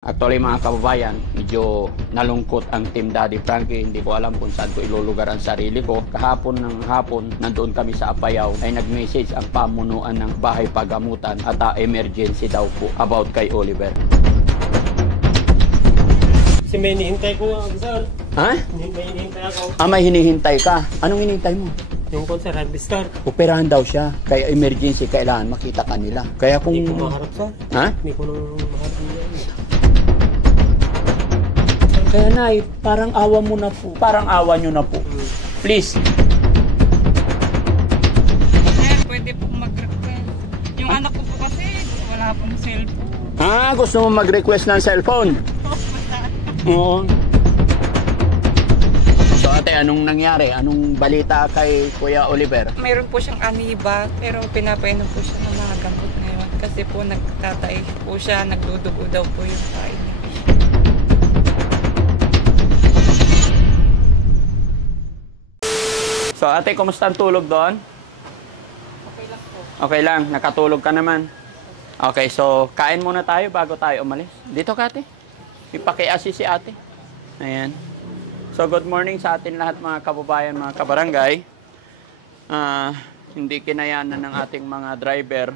Actually mga kababayan, medyo nalungkot ang Team Daddy Frankie. Hindi ko alam kung saan ko ilulugar ang sarili ko. Kahapon ng hapon, nandoon kami sa Apayao, ay nag-message ang pamunuan ng bahay pagamutan at emergency daw po about kay Oliver. Kasi may hinihintay ko, sir. Ha? May hinihintay ako. May hinihintay ka. Anong hinihintay mo? Yung ko, sir, harvester. Operahan daw siya. Kaya emergency, kailangan makita kanila. Kaya kung... Hindi ko maharap, sir. Ha? Hindi ko nang maharap niya. Kaya nay, parang awa mo na po. Parang awa nyo na po. Please. Sir, pwede po mag-request. Yung anak ko po kasi, wala pong cellphone. Gusto mo mag-request ng cellphone? Oo. So ate, anong nangyari? Anong balita kay Kuya Oliver? Mayroon po siyang aniba, pero pinapainom po siya ng mga gamot ngayon. Kasi po nagtatay po siya, nagdudugo daw po yung tayo niya. So ate, kumusta ang tulog doon? Okay lang po. Okay lang, nakatulog ka naman. Okay, so kain muna tayo bago tayo umalis. Dito ka ate. Ipaki-assist si ate. Ayan. So good morning sa atin lahat mga kababayan, mga kabarangay. Hindi kinayanan ng ating mga driver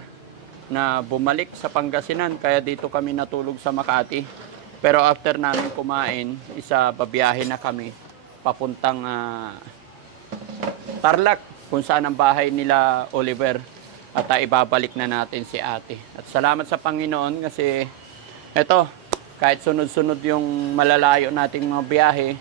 na bumalik sa Pangasinan, kaya dito kami natulog sa Makati. Pero after namin kumain, babiyahe na kami papuntang Tarlac, kung saan ang bahay nila Oliver, at ibabalik na natin si ate. At salamat sa Panginoon kasi eto, kahit sunod-sunod yung malalayo nating mga biyahe,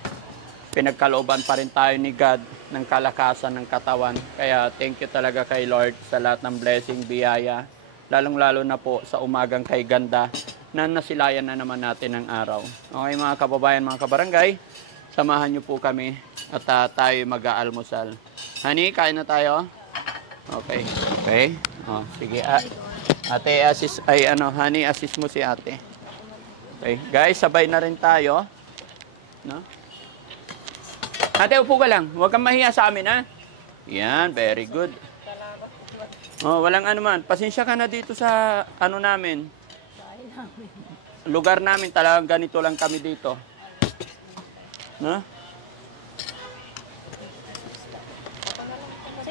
pinagkalooban pa rin tayo ni God ng kalakasan ng katawan. Kaya thank you talaga kay Lord sa lahat ng blessing, biyaya, lalong-lalo na po sa umagang kay ganda na nasilayan na naman natin ng araw. Okay mga kababayan, mga kabarangay, samahan niyo po kami at tayo mag-aalmusal. Honey, kain na tayo? Okay. Okay. Oh, sige. Ate, assist, honey, assist mo si ate. Okay. Guys, sabay na rin tayo. No? Ate, upo ka lang. Huwag kang mahiya sa amin, ha? Yan, very good. Oh, walang anuman. Pasensya ka na dito sa namin. Lugar namin, talagang ganito lang kami dito. No?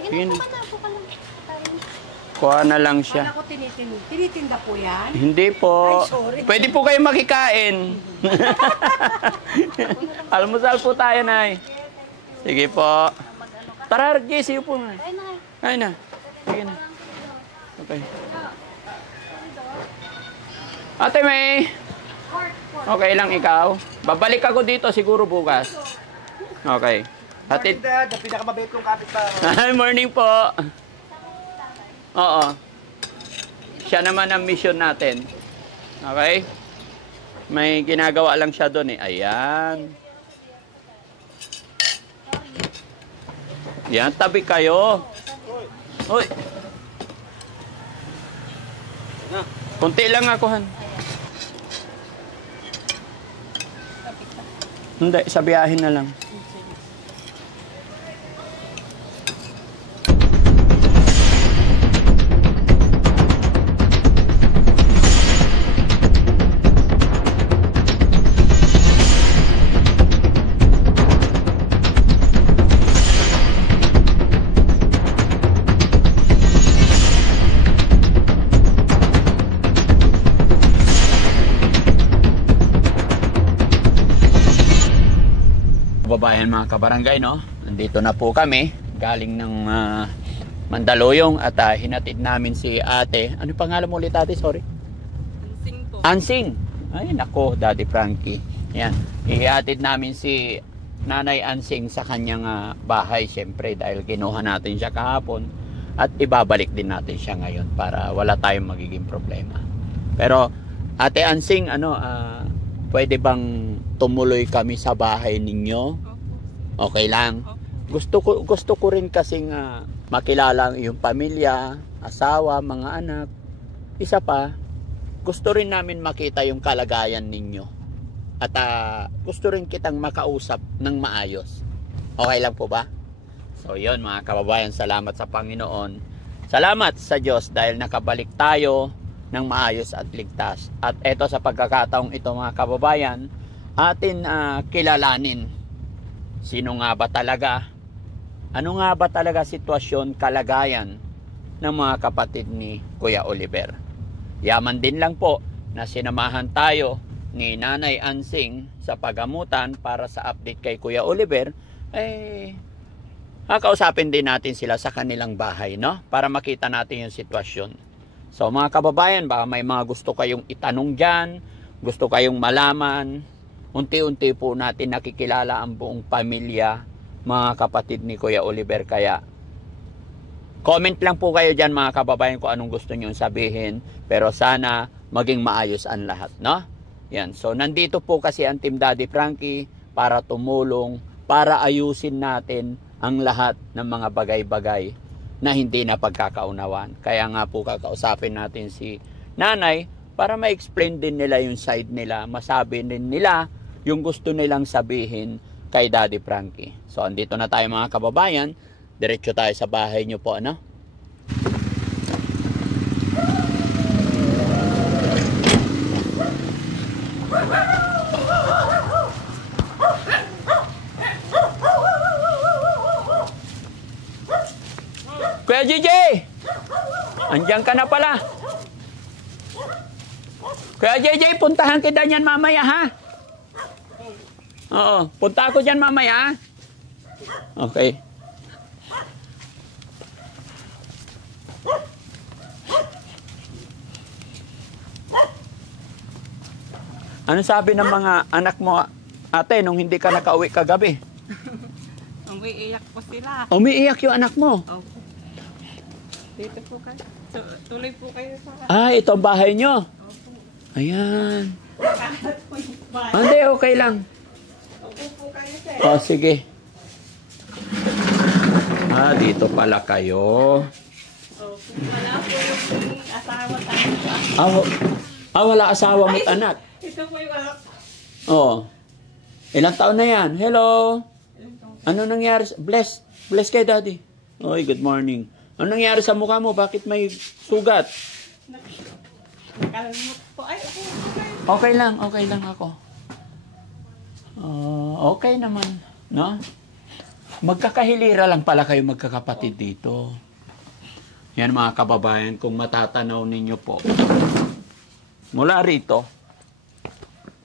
Sige na, po ka lang. Kuha na lang siya. Ako tinitinda po yan? Hindi po. Ay, sorry. Pwede po kayo makikain. Almusal po tayo, Nay. Sige po. Tara, Jesse, po na. Ay na. Sige na. Okay. Ate May. Okay lang ikaw. Babalik ako dito siguro bukas. Okay. Hatid. Pinakamabait kong kapit pa. Hi, morning po. Oo. Siya naman ang mission natin. Okay? May ginagawa lang siya doon eh. Ayan. Yan, tabi kayo. Uy. Kunti lang ako, Han. Hindi, sa biyahin na lang. Babayan mga kabarangay, no? Nandito na po kami galing ng Mandaluyong at hinatid namin si ate. Ano pangalan mo ulit, ate? Sorry. Ansing po. Ansing. Ay nako, Daddy Frankie. Yan. Ihatid namin si Nanay Ansing sa kanyang bahay, syempre, dahil kinuha natin siya kahapon at ibabalik din natin siya ngayon para wala tayong magiging problema. Pero Ate Ansing, pwede bang tumuloy kami sa bahay ninyo? Okay lang. Gusto ko rin kasing makilala ang iyong pamilya, asawa, mga anak. Isa pa, gusto rin namin makita yung kalagayan ninyo. At gusto rin kitang makausap ng maayos. Okay lang po ba? So yun mga kababayan, salamat sa Panginoon. Salamat sa Diyos dahil nakabalik tayo ng maayos at ligtas. At eto sa pagkakataong ito mga kababayan, atin kilalanin sino nga ba talaga, ano nga ba talaga sitwasyon, kalagayan ng mga kapatid ni Kuya Oliver. Yaman din lang po na sinamahan tayo ni Nanay Ansing sa pagamutan para sa update kay Kuya Oliver, kakausapin din natin sila sa kanilang bahay, no? Para makita natin yung sitwasyon. So mga kababayan, baka may mga gusto kayong itanong dyan, gusto kayong malaman, unti-unti po natin nakikilala ang buong pamilya, mga kapatid ni Kuya Oliver. Kaya comment lang po kayo dyan mga kababayan kung anong gusto nyo sabihin, pero sana maging maayos ang lahat, no? Yan. So nandito po kasi ang Team Daddy Frankie para tumulong, para ayusin natin ang lahat ng mga bagay-bagay na hindi na pagkakaunawan. Kaya nga po kakausapin natin si Nanay para ma-explain din nila yung side nila, masabi din nila yung gusto nilang sabihin kay Daddy Frankie. So andito na tayo mga kababayan, diretso tayo sa bahay nyo po, ano? Kuya JJ! Andiyan ka na pala. Kuya JJ, puntahan kita dyan mamaya, ha? Oo, punta ako dyan mamaya, ha? Okay. Ano sabi ng mga anak mo, ate, nung hindi ka nakauwi kagabi? Umiiyak po sila. Umiiyak yung anak mo. Opo. Dito po kayo. Tuloy po kayo sa... Ito ang bahay nyo. Opo. Ayan. Nakakat po yung bahay. Hindi, okay lang. Opo po kayo, sir. O, sige. Dito pala kayo. Opo. Wala po yung asawa tayo. Wala asawa mo't anak. Ito po yung anak. Oo. Ilang taon na yan? Hello? Ano nangyari? Bless kay Daddy. Oy, good morning. Ano nangyari sa mukha mo? Bakit may sugat? Nakalimot po. Ay, Okay lang ako. Okay naman, no? Magkakahilira lang pala kayo magkakapatid dito. Yan mga kababayan, kung matatanaw ninyo po. Mula rito,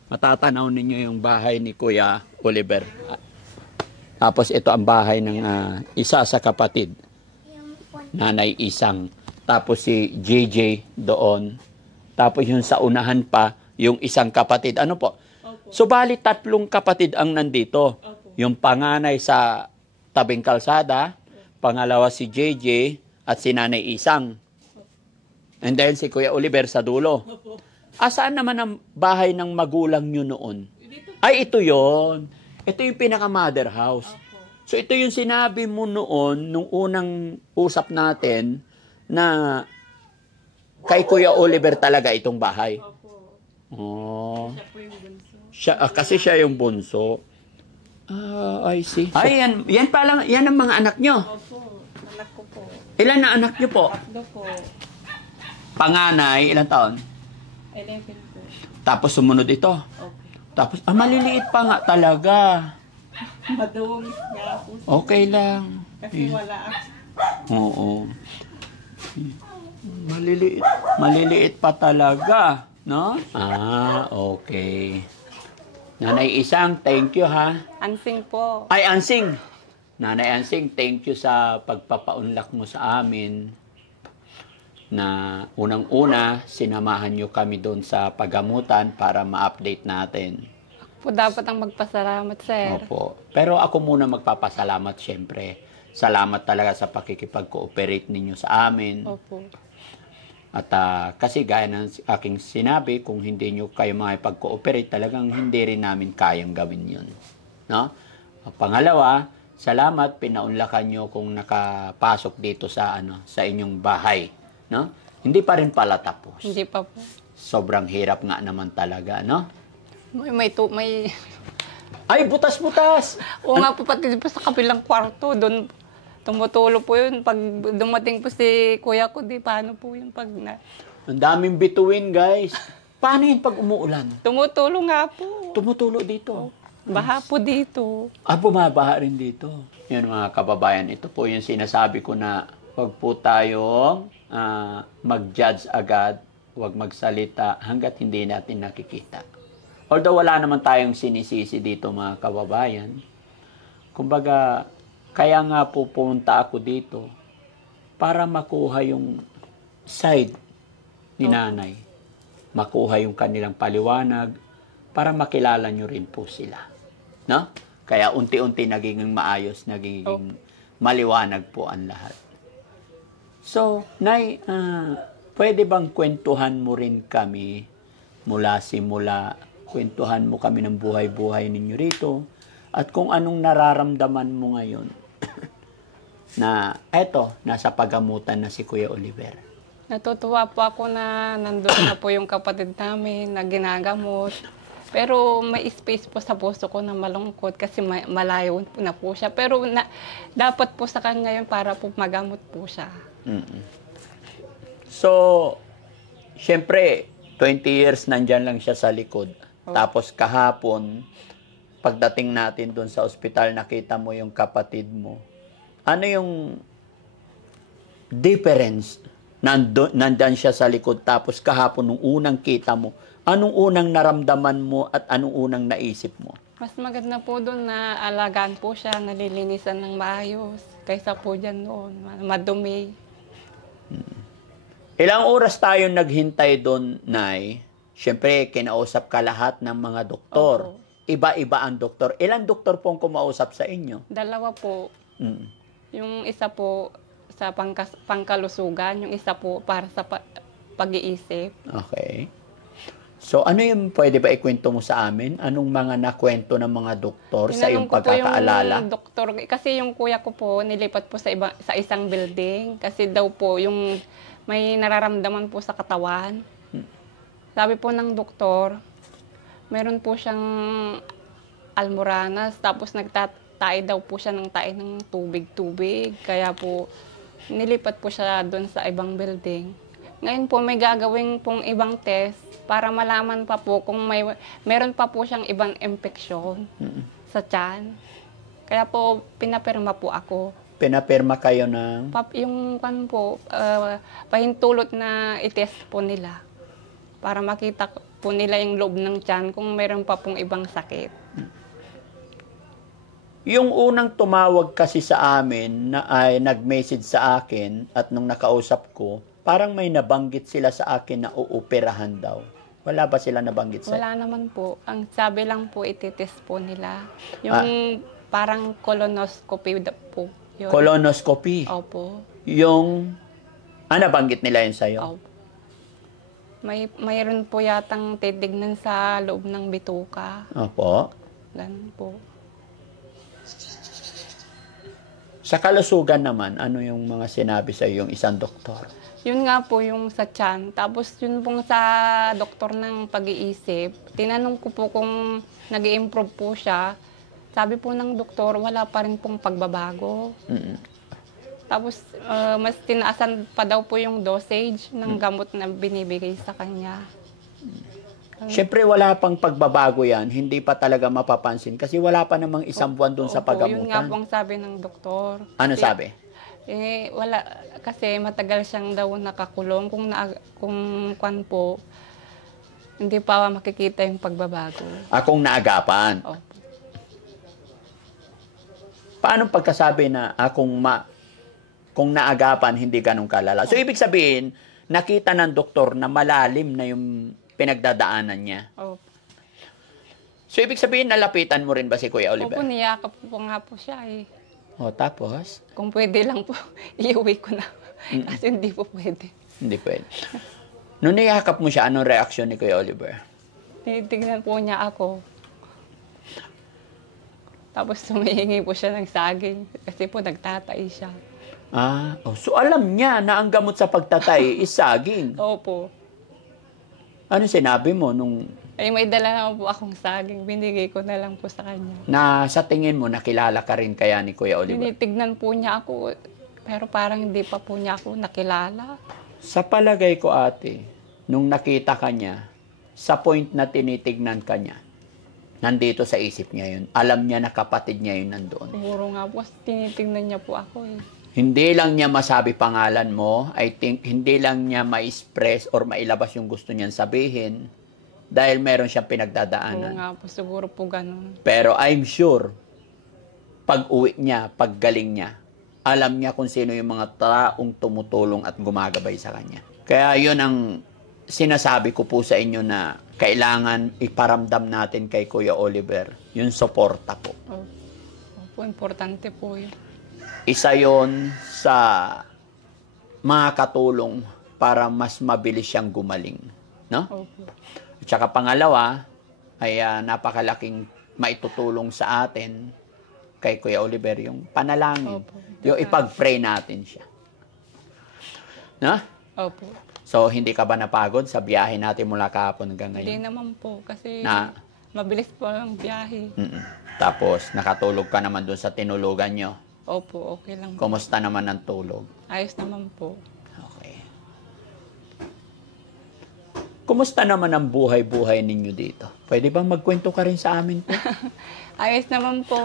matatanaw ninyo yung bahay ni Kuya Oliver. Tapos ito ang bahay ng isa sa kapatid, Nanay Isang. Tapos si JJ doon. Tapos yung sa unahan pa, yung isang kapatid. Ano po? Subalit 3 kapatid ang nandito. Yung panganay sa tabing kalsada, pangalawa si JJ at si Nanay Isang. And then si Kuya Oliver sa dulo. Saan naman ang bahay ng magulang nyo noon? Ay, ito yon. Ito yung pinaka-mother house. So, ito yung sinabi mo noon, nung unang usap natin, na kay Kuya Oliver talaga itong bahay. Oh. siya po yung bunso. Kasi siya yung bunso. I see. Ay, yan pala, yan ang mga anak nyo. Opo. Anak ko po. Ilan na anak nyo po? 3 po. Panganay, ilang taon? 11 po. Tapos sumunod ito. Okay. Tapos, maliliit pa nga talaga. Madungis nga po. Okay lang. Kasi wala. Oo. Maliliit pa talaga, no? Okay. Nanay Isang, thank you, ha? Ansing po. Ay, Ansing. Nanay Ansing, thank you sa pagpapaunlak mo sa amin. Na unang-una, sinamahan nyo kami doon sa pagamutan para ma-update natin. Po dapat ang magpasalamat, sir. Opo. Pero ako muna magpapasalamat, syempre. Salamat talaga sa pakikipag-cooperate ninyo sa amin. Opo. At kasi gaya ng aking sinabi, kung hindi nyo kayo makipag-cooperate, talagang hindi rin namin kayang gawin yun. No? Pangalawa, salamat, pinaunlakan nyo kung nakapasok dito sa inyong bahay. No? Hindi pa rin pala tapos. Hindi pa po. Sobrang hirap nga naman talaga, no? May Ay, butas-butas! Oo nga po, pati pa sa kabilang kwarto, doon tumutulo po yun. Pag dumating po si kuya ko, di paano po yung pag Ang daming bituin, guys. Paano yun pag umuulan? Tumutulong nga po. Tumutulo dito. Baha po dito. Bumabaha rin dito. Yan mga kababayan, ito po yung sinasabi ko na huwag po tayong mag-judge agad, huwag magsalita hanggat hindi natin nakikita. Although wala naman tayong sinisisi dito mga kababayan. Kumbaga, kaya nga po pumunta ako dito para makuha yung side ni nanay. Makuha yung kanilang paliwanag para makilala nyo rin po sila. No? Kaya unti-unti nagiging maayos, nagiging maliwanag po ang lahat. So, Nay, pwede bang kwentuhan mo rin kami mula simula, kwentuhan mo kami ng buhay-buhay ninyo rito at kung anong nararamdaman mo ngayon na eto, nasa pagamutan na si Kuya Oliver. Natutuwa po ako na nandun na po yung kapatid namin na ginagamot. Pero may space po sa puso ko na malungkot kasi malayo na po siya. Pero dapat po sa kanya yun para po magamot po siya. Mm-mm. So, syempre, 20 years nandyan lang siya sa likod. Tapos kahapon, pagdating natin doon sa ospital, nakita mo yung kapatid mo. Ano yung difference? Nandyan siya sa likod, tapos kahapon, nung unang kita mo, anong unang naramdaman mo at anong unang naisip mo? Mas maganda po doon na alagaan po siya, nalilinisan ng maayos. Kaysa po dyan noon, madumi. Ilang oras tayo naghintay doon, Nay? Siyempre, kinausap ka lahat ng mga doktor. Opo. Iba-iba ang doktor. Ilang doktor pong kumausap sa inyo? 2 po. Mm. Yung isa po sa pangkalusugan, yung isa po para sa pag-iisip. Okay. So, ano yung pwede ba ikwento mo sa amin? Anong mga nakwento ng mga doktor sa iyong Tinanong ko po pagkakaalala? yung doktor, kasi yung kuya ko po, nilipat po sa isang building. Kasi daw po, yung may nararamdaman po sa katawan. Sabi po ng doktor, meron po siyang almoranas, tapos nagtatay daw po siya ng tae ng tubig-tubig. Kaya po, nilipat po siya doon sa ibang building. Ngayon po, may gagawin pong ibang test para malaman pa po kung meron pa po siyang ibang infeksyon sa tiyan. Kaya po, pinapirma po ako. Pinapirma kayo ng... Yung pahintulot na itest po nila para makita po nila yung loob ng tiyan kung meron pa pong ibang sakit. Yung unang tumawag kasi sa amin na ay nag-message sa akin at nung nakausap ko, parang may nabanggit sila sa akin na uoperahan daw. Wala ba sila nabanggit sa? Wala naman po. Ang sabi lang po, ititest po nila. Yung parang colonoscopy po. Yun. Colonoscopy. Opo. Yung, nabanggit nila yun sa'yo? Opo. Mayroon po yatang titignan sa loob ng bituka. Opo. Ganun po. Sa kalusugan naman, ano yung mga sinabi sa yung isang doktor? Yun nga po yung sa tiyan. Tapos yun pong sa doktor ng pag-iisip, tinanong ko po kung nag-i-improve po siya. Sabi po ng doktor, wala pa rin pong pagbabago. Tapos mas tinaasan pa daw po yung dosage ng gamot na binibigay sa kanya. Siyempre wala pang pagbabago yan, hindi pa talaga mapapansin kasi wala pa namang isang buwan doon sa Opo, yun nga pagamutan. pong sabi ng doktor. Ano Kasi, sabi? wala, kasi matagal siyang daw nakakulong. Kung kwan po, hindi pa makikita yung pagbabago. Akong naagapan. Opo. Paano pagkasabi na kung naagapan, hindi ganun kalala? So, ibig sabihin, nakita ng doktor na malalim na yung pinagdadaanan niya. Opo. So, ibig sabihin, nalapitan mo rin ba si Kuya Oliver? Opo, niyakap po nga po siya eh. O, tapos? Kung pwede lang po, iuwi ko na. Kasi hindi po pwede. Hindi pwede. Nung niyakap mo siya, anong reaksyon ni Kuya Oliver? Tinitignan po niya ako. Tapos humihingi po siya ng saging kasi po nagtatay siya. So alam niya na ang gamot sa pagtatay is saging. Opo. Ano sinabi mo nung... May dala naman po akong saging. Binigay ko na lang po sa kanya. Na sa tingin mo, nakilala ka rin kaya ni Kuya Oliver? Tinitignan po niya ako, pero parang hindi pa po niya ako nakilala. Sa palagay ko, ate, nung nakita ka niya, sa point na tinitignan ka niya, nandito sa isip niya yun. Alam niya na kapatid niya yun nandoon. Siguro nga po, kasi tinitingnan niya po ako eh. Hindi lang niya masabi pangalan mo, I think hindi lang niya ma-express or mailabas yung gusto niyang sabihin dahil meron siyang Oo pinagdadaanan. nga po, siguro po ganun. Pero I'm sure, pag uwi niya, pag galing niya, alam niya kung sino yung mga taong tumutulong at gumagabay sa kanya. Kaya yun ang sinasabi ko po sa inyo na kailangan iparamdam natin kay Kuya Oliver, yung suporta po. Opo, importante po yun. Isa yon sa makakatulong para mas mabilis siyang gumaling. No? Opo. At saka pangalawa, ay napakalaking maitutulong sa atin kay Kuya Oliver yung panalangin. Opo. Yung ipag-pray natin siya. No? Opo. So, hindi ka ba napagod sa biyahe natin mula kahapon hanggang Hindi ngayon? naman po, kasi Na? mabilis po ang biyahe. Mm-mm. Tapos, nakatulog ka naman doon sa tinulugan nyo. Opo, okay lang po. Kumusta naman ang tulog? Ayos naman po. Okay. Kumusta naman ang buhay-buhay ninyo dito? Pwede bang magkwento ka rin sa amin po? Ayos naman po.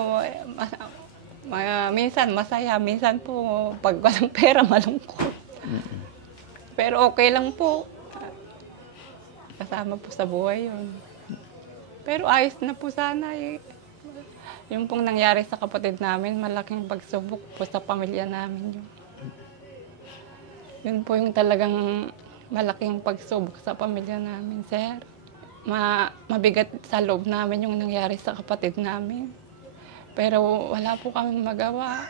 Minsan masaya, minsan po pag walang pera malungkot. Pero okay lang po. Kasama po sa buhay yun. Pero ayos na po sana eh. Yung pong nangyari sa kapatid namin, malaking pagsubok po sa pamilya namin yun. Yun po yung talagang malaking pagsubok sa pamilya namin, sir. Mabigat sa loob namin yung nangyari sa kapatid namin. Pero wala po kaming magawa.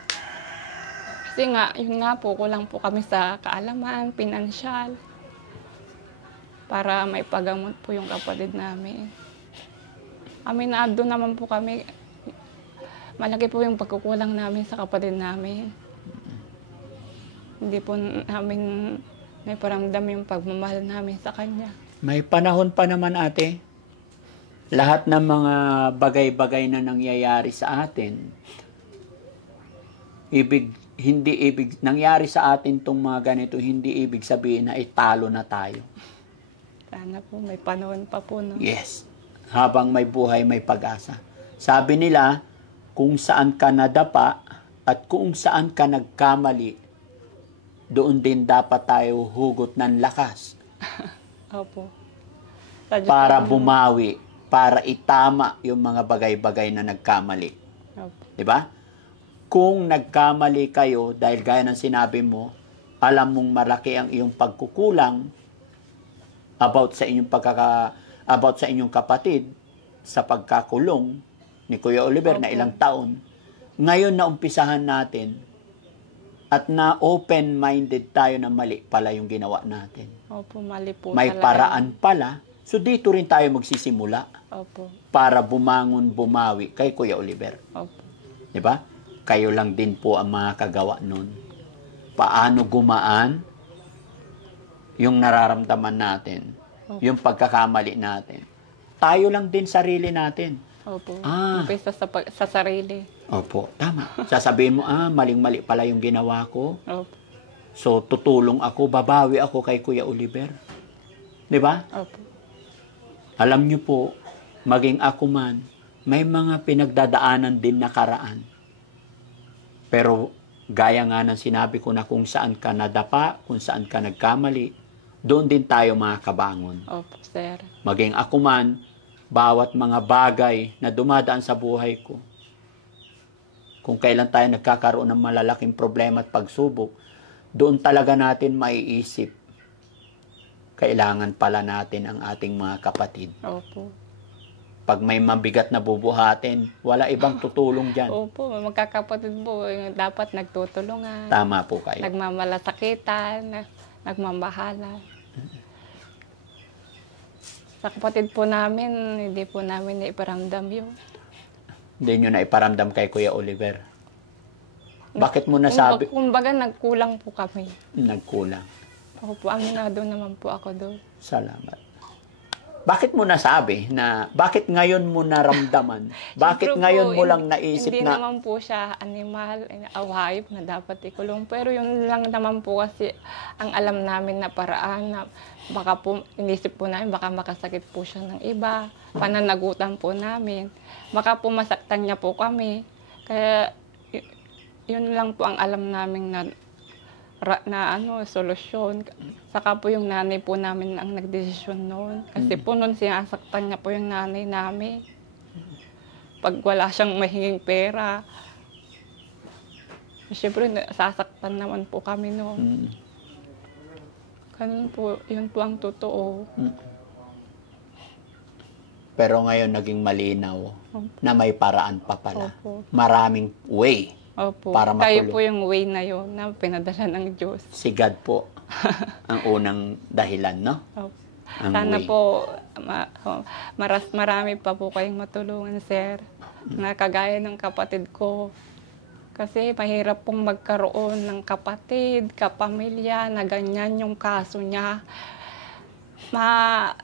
Kasi nga, yun nga po, kulang po kami sa kaalaman, pinansyal, para may pagamot po yung kapatid namin. Aminado naman po kami, malaki po yung pagkukulang namin sa kapatid namin. Hindi po namin may paramdam yung pagmamahal namin sa kanya. May panahon pa naman, ate. Lahat ng mga bagay-bagay na nangyayari sa atin, nangyari sa atin tong mga ganito, hindi ibig sabihin na italo na tayo. Sana po, may panahon pa po, no? Yes. Habang may buhay, may pag-asa. Sabi nila, kung saan ka nadapa at kung saan ka nagkamali, doon din dapat tayo hugot ng lakas Opo. para bumawi, para itama yung mga bagay-bagay na nagkamali. Opo. Diba? Kung nagkamali kayo, dahil gaya ng sinabi mo, alam mong malaki ang iyong pagkukulang about sa inyong kapatid sa pagkakulong ni Kuya Oliver na ilang taon. Ngayon na umpisahan natin at na open-minded tayo na mali pala yung ginawa natin. Opo, mali po May talaga. paraan pala. So dito rin tayo magsisimula Opo. para bumangon, bumawi kay Kuya Oliver. Opo. Di ba? Kayo lang din po ang mga kagawa nun. Paano gumaan yung nararamdaman natin, yung pagkakamali natin. Tayo lang din sarili natin. Opo. Ah. Umpisa sa sarili. Opo, tama. Sasabihin mo, maling-mali pala yung ginawa ko. Opo. So, tutulong ako, babawi ako kay Kuya Oliver. Di ba? Opo. Alam niyo po, maging ako man, may mga pinagdadaanan din nakaraan. Pero, gaya nga ng sinabi ko na kung saan ka nadapa, kung saan ka nagkamali, doon din tayo makakabangon. Opo, sir. Maging ako man, bawat mga bagay na dumadaan sa buhay ko, kung kailan tayo nagkakaroon ng malalaking problema at pagsubok, doon talaga natin maiisip, kailangan pala natin ang ating mga kapatid. Opo. Pag may mabigat na bubuhatin, wala ibang tutulong dyan. Opo, magkakapatid po, dapat nagtutulungan, Tama po kayo. nagmamalasakitan, nagmamahalan. Sa kapatid po namin, hindi po namin naiparamdam yun. Hindi nyo na iparamdam kay Kuya Oliver. Bakit mo nasabi? Kumbaga, nagkulang po kami. Nagkulang. Opo, aminado naman po ako doon. Salamat. Bakit mo nasabi na, bakit ngayon mo naramdaman? Bakit Siyempre ngayon po, mo lang naisip hindi na, naman po siya animal, hayop na dapat ikulong. Pero yun lang naman po kasi ang alam namin na paraan na baka po, inisip po namin, baka makasakit po siya ng iba. Pananagutan po namin. Baka po masaktan niya po kami. Kaya yun lang po ang alam namin na solusyon. Saka po yung nanay po namin ang nagdesisyon noon. Kasi po noon sinasaktan niya po yung nanay namin. Pag wala siyang mahinging pera. Siyempre, sasaktan naman po kami noon. Ganun po, yun po ang totoo. pero ngayon naging malinaw na may paraan pa pala. Opo. Maraming way. Opo. Para Kayo matulong. po yung way na yun na pinadala ng Diyos. Si God po ang unang dahilan, no? Opo. Ang Sana way. po marami pa po kayong matulungan, sir. Na kagaya ng kapatid ko. Kasi mahirap pong magkaroon ng kapatid, kapamilya na ganyan yung kaso niya.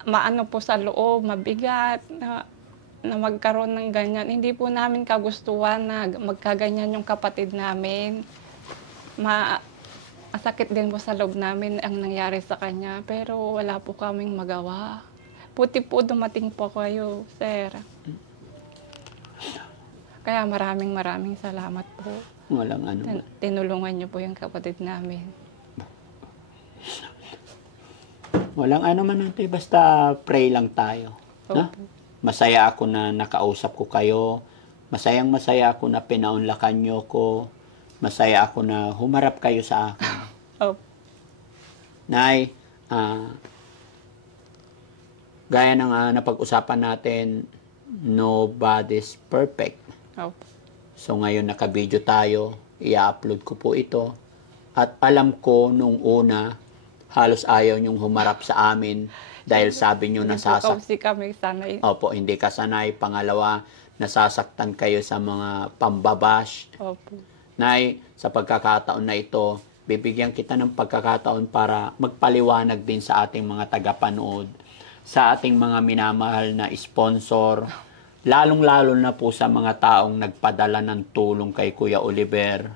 Maano po sa loob, mabigat na magkaroon ng ganyan. Hindi po namin kagustuhan na magkaganyan yung kapatid namin. Masakit din po sa loob namin ang nangyari sa kanya, pero wala po kaming magawa. Puti po dumating po kayo, sir. Kaya maraming salamat po. Walang ano. Tinulungan niyo po yung kapatid namin. Walang ano man ante, basta pray lang tayo. No? Opo. Masaya ako na nakausap ko kayo. Masaya ako na pinaunlakan nyo ko. Masaya ako na humarap kayo sa akin. Opo. Nay, gaya ng napag-usapan natin, nobody's perfect. Opo. So ngayon naka-video tayo, i-upload ko po ito. At alam ko nung una, halos ayaw nyong humarap sa amin dahil sabi nyo Hindi po nasasak. kasi kami sanay. Opo, hindi ka sanay. Pangalawa, nasasaktan kayo sa mga pambabash. Opo. Nay, sa pagkakataon na ito, bibigyan kita ng pagkakataon para magpaliwanag din sa ating mga tagapanood, sa ating mga minamahal na sponsor, lalong-lalo na po sa mga taong nagpadala ng tulong kay Kuya Oliver,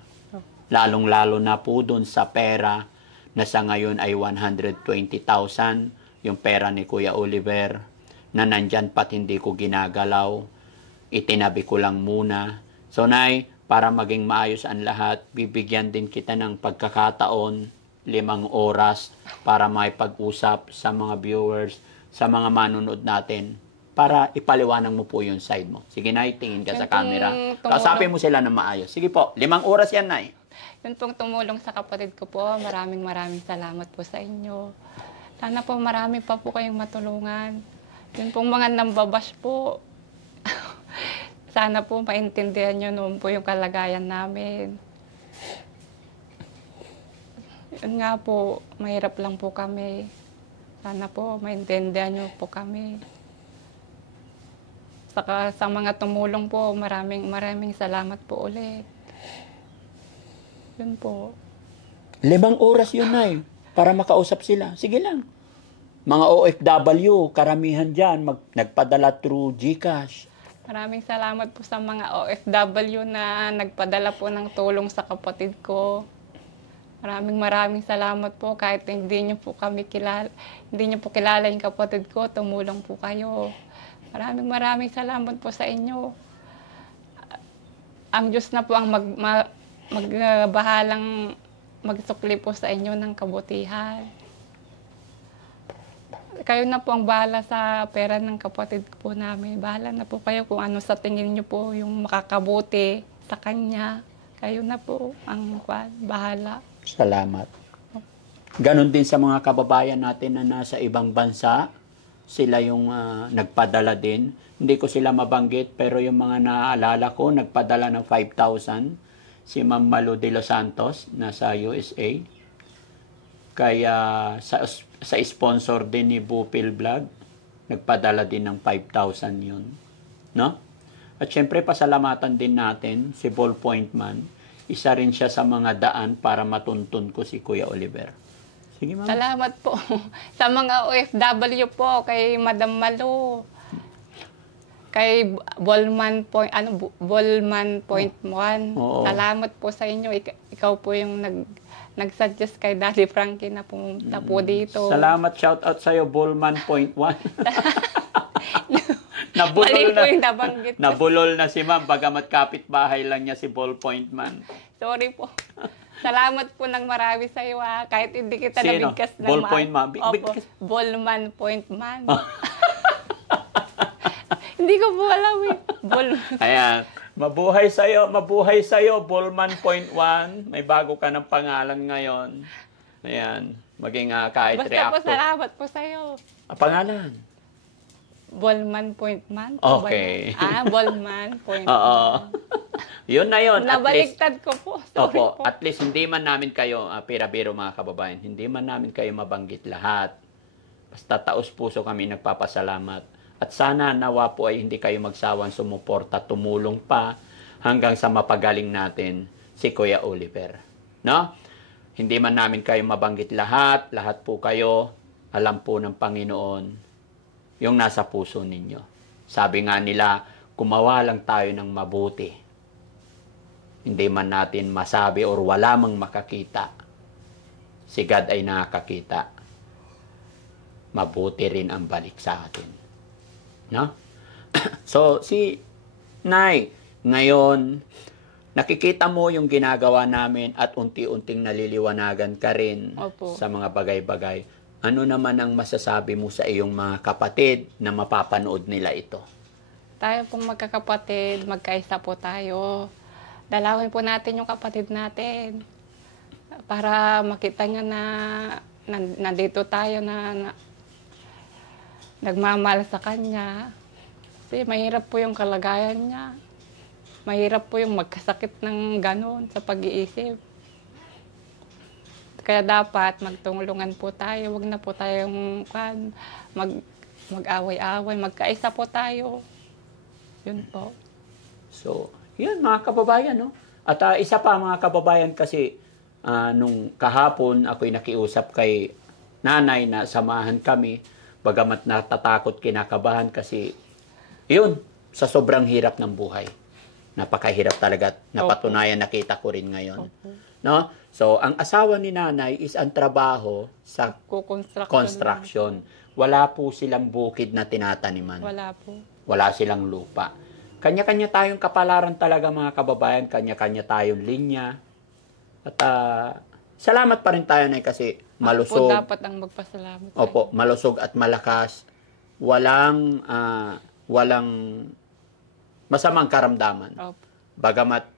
lalong-lalo na po dun sa pera na sa ngayon ay 120,000, yung pera ni Kuya Oliver, na nandyan pat hindi ko ginagalaw, itinabi ko lang muna. So, Nay, para maging maayos ang lahat, bibigyan din kita ng pagkakataon, 5 oras, para maipag-usap sa mga viewers, sa mga manunod natin, para ipaliwanag mo po yung side mo. Sige, Nay, tingin ka sa Yung camera. tumulong- Kausapin mo sila na maayos. Sige po, 5 oras yan, Nay. Yun pong tumulong sa kapatid ko po. Maraming salamat po sa inyo. Sana po marami pa po kayong matulungan. Yun pong mga nambabash po. Sana po maintindihan nyo noon po yung kalagayan namin. Yun nga po, mahirap lang po kami. Sana po maintindihan nyo po kami. Saka sa mga tumulong po, maraming salamat po ulit. Yun po. 5 oras yun, Nay, para makausap sila. Sige lang. Mga OFW, karamihan dyan, nagpadala through GCash. Maraming salamat po sa mga OFW na nagpadala po ng tulong sa kapatid ko. Maraming salamat po kahit hindi niyo po kilala yung kapatid ko, tumulong po kayo. Maraming salamat po sa inyo. Ang Diyos na po ang magbahalang magsukli po sa inyo ng kabutihan. Kayo na po ang bahala sa pera ng kapatid po namin. Bahala na po kayo kung ano sa tingin niyo po yung makakabuti sa kanya. Kayo na po ang bahala. Salamat. Ganon din sa mga kababayan natin na nasa ibang bansa. Sila yung nagpadala din. Hindi ko sila mabanggit, pero yung mga naaalala ko, nagpadala ng 5,000. Si Ma'am Malu de los Santos, nasa USA. Kaya sa sponsor din ni Bupil Vlog, nagpadala din ng 5,000 yun. No? At syempre, pasalamatan din natin si Ballpoint Man. Isa rin siya sa mga daan para matuntun ko si Kuya Oliver. Sige, ma'am. Salamat po sa mga OFW po, kay Madam Malu, kay Bolman Point 1. Oo. Salamat po sa inyo. Ikaw po yung nag-suggest kay Daddy Frankie na pumunta po dito. Salamat, shout out sa'yo, Bolman Point 1. Mali po yung nabanggit. Nabulol na si ma'am, bagamat kapitbahay lang niya si Ballpoint Man. Sorry po. Salamat po ng marami sa iyo, kahit hindi kita Sino? nabigkas ng Ballpoint Man? Opo, Ballman Point Man. Hindi ko po alam eh. Ayan. Mabuhay sa'yo, Ballman Point 1. May bago ka ng pangalan ngayon. Ayan. Maging kahit Basta reactor. po, salamat po sa iyo. Pangalan? Ballman Point Man. Okay. Ballman Point Oo. Man. Yun na yun. At least, Nabaliktad ko po. Sorry opo, po. at least hindi man namin kayo, pira-biro mga kababayan, hindi man namin kayo mabanggit lahat. Basta taos puso kami nagpapasalamat. At sana nawa po ay hindi kayo magsawang sumuporta, tumulong pa hanggang sa mapagaling natin si Kuya Oliver. No? Hindi man namin kayo mabanggit lahat po kayo, alam po ng Panginoon yung nasa puso ninyo. Sabi nga nila, gumawa lang tayo ng mabuti. Hindi man natin masabi or wala mang makakita. Si God ay nakakita. Mabuti rin ang balik sa atin. No? So, si Nay, ngayon, nakikita mo yung ginagawa namin at unti-unting naliliwanagan ka rin Opo. sa mga bagay-bagay. Ano naman ang masasabi mo sa iyong mga kapatid na mapapanood nila ito? Tayo pong magkakapatid, magkaisa po tayo. Dalawin po natin yung kapatid natin para makita niya na nandito tayo na nagmamahal sa kanya. Kasi mahirap po yung kalagayan niya. Mahirap po yung magkasakit ng ganon sa pag-iisip. Kaya dapat magtulungan po tayo. Huwag na po tayong mag-away-away. Magkaisa po tayo. Yun po. So, yun mga kababayan, no? At isa pa mga kababayan kasi nung kahapon ako'y nakiusap kay nanay na samahan kami bagamat natatakot, kinakabahan kasi yun, sa sobrang hirap ng buhay. Napakahirap talaga. Napatunayan, nakita ko rin ngayon. No? So, ang asawa ni nanay is ang trabaho sa construction. Wala po silang bukid na tinataniman. Wala po. Wala silang lupa. Kanya-kanya tayong kapalaran talaga mga kababayan. Kanya-kanya tayong linya. At salamat pa rin tayo na kasi malusog. Opo, dapat ang magpasalamat. Opo, malusog at malakas. Walang masamang karamdaman. Opo. Bagamat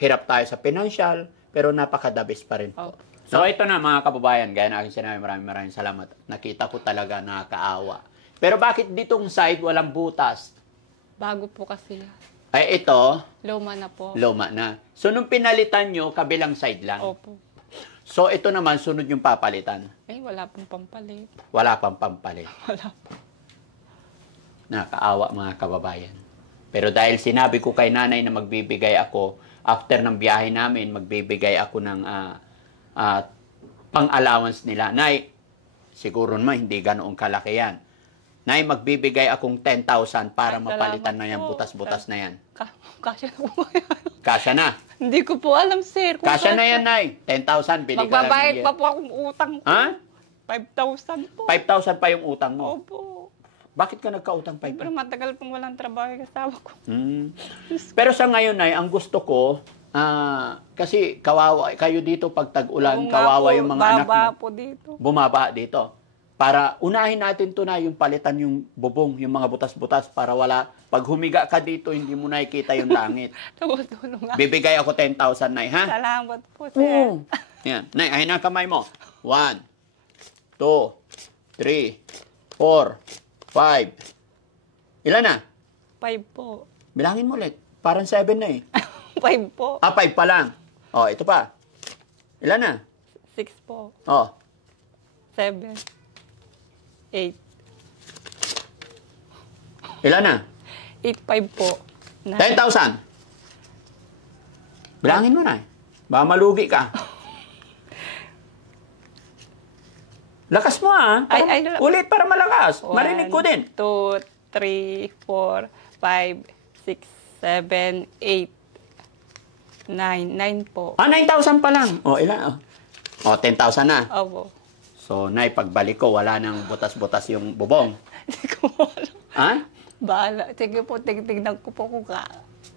hirap tayo sa financial, pero napakadabis pa rin po. Opo. So ito na mga kababayan, gaya na aking sinabi, maraming salamat. Nakita ko talaga nakakaawa. Pero bakit ditong side walang butas? Bago po kasi. Ay ito, Luma na po. luma na. So nung pinalitan nyo, kabilang side lang. Opo. So ito naman, sunod yung papalitan. Wala pong pampalit. Wala pang pampalit. Wala po. Nakakaawa mga kababayan. Pero dahil sinabi ko kay nanay na magbibigay ako, after ng biyahe namin, magbibigay ako ng pang-allowance nila. Nay, siguro naman hindi ganoong kalaki yan. Nay, magbibigay akong 10,000 para mapalitan na yan, po. butas-butas na yan. Kasya na po yan. Kasya na. Hindi ko po alam, sir. Kung Kasya na yan, Nay. 10,000, bili ka lang. Magbabayad ng pa po akong utang ko. Ha? 5,000 po. 5,000 pa yung utang mo. Opo. Bakit ka nagkautang Pero 5,000? matagal pong walang trabaho yung asawa ko. Pero sa ngayon, Nay, ang gusto ko, kasi kawawa, kayo dito pag tag-ulan, Oo nga kawawa po, yung mga anak mo. baba po dito. Bumaba dito. Para unahin natin to na yung palitan yung bubong, yung mga butas-butas para wala, pag humiga ka dito, hindi mo nakikita yung langit. Tumutulong nga. Bibigay ako 10,000, Nay, ha? Salamat po, sir. Yan. Nay, ahin na ang kamay mo. 1, 2, 3, 4, 5. Ilan na? 5 po. Bilangin mo ulit. Parang 7 na eh. 5 po. 5 pa lang. Oh, ito pa. Ilan na? 6 po. Oh, 7. 8. ilan na? 8-5 po. 10,000. Bilangin mo na eh. Baka malugi ka. Lakas mo ah. Ay, Ulit para malakas. Marinig ko din. 2, 3, 4, 5, 6, 7, 8, 9 po. 9,000 pa lang. O, ilan? O, 10,000 na. Opo. So, Nay, pagbalik ko, wala nang butas-butas yung bubong. Hindi ko alam. Ha? Bahala. Sige po, tignan ko po kung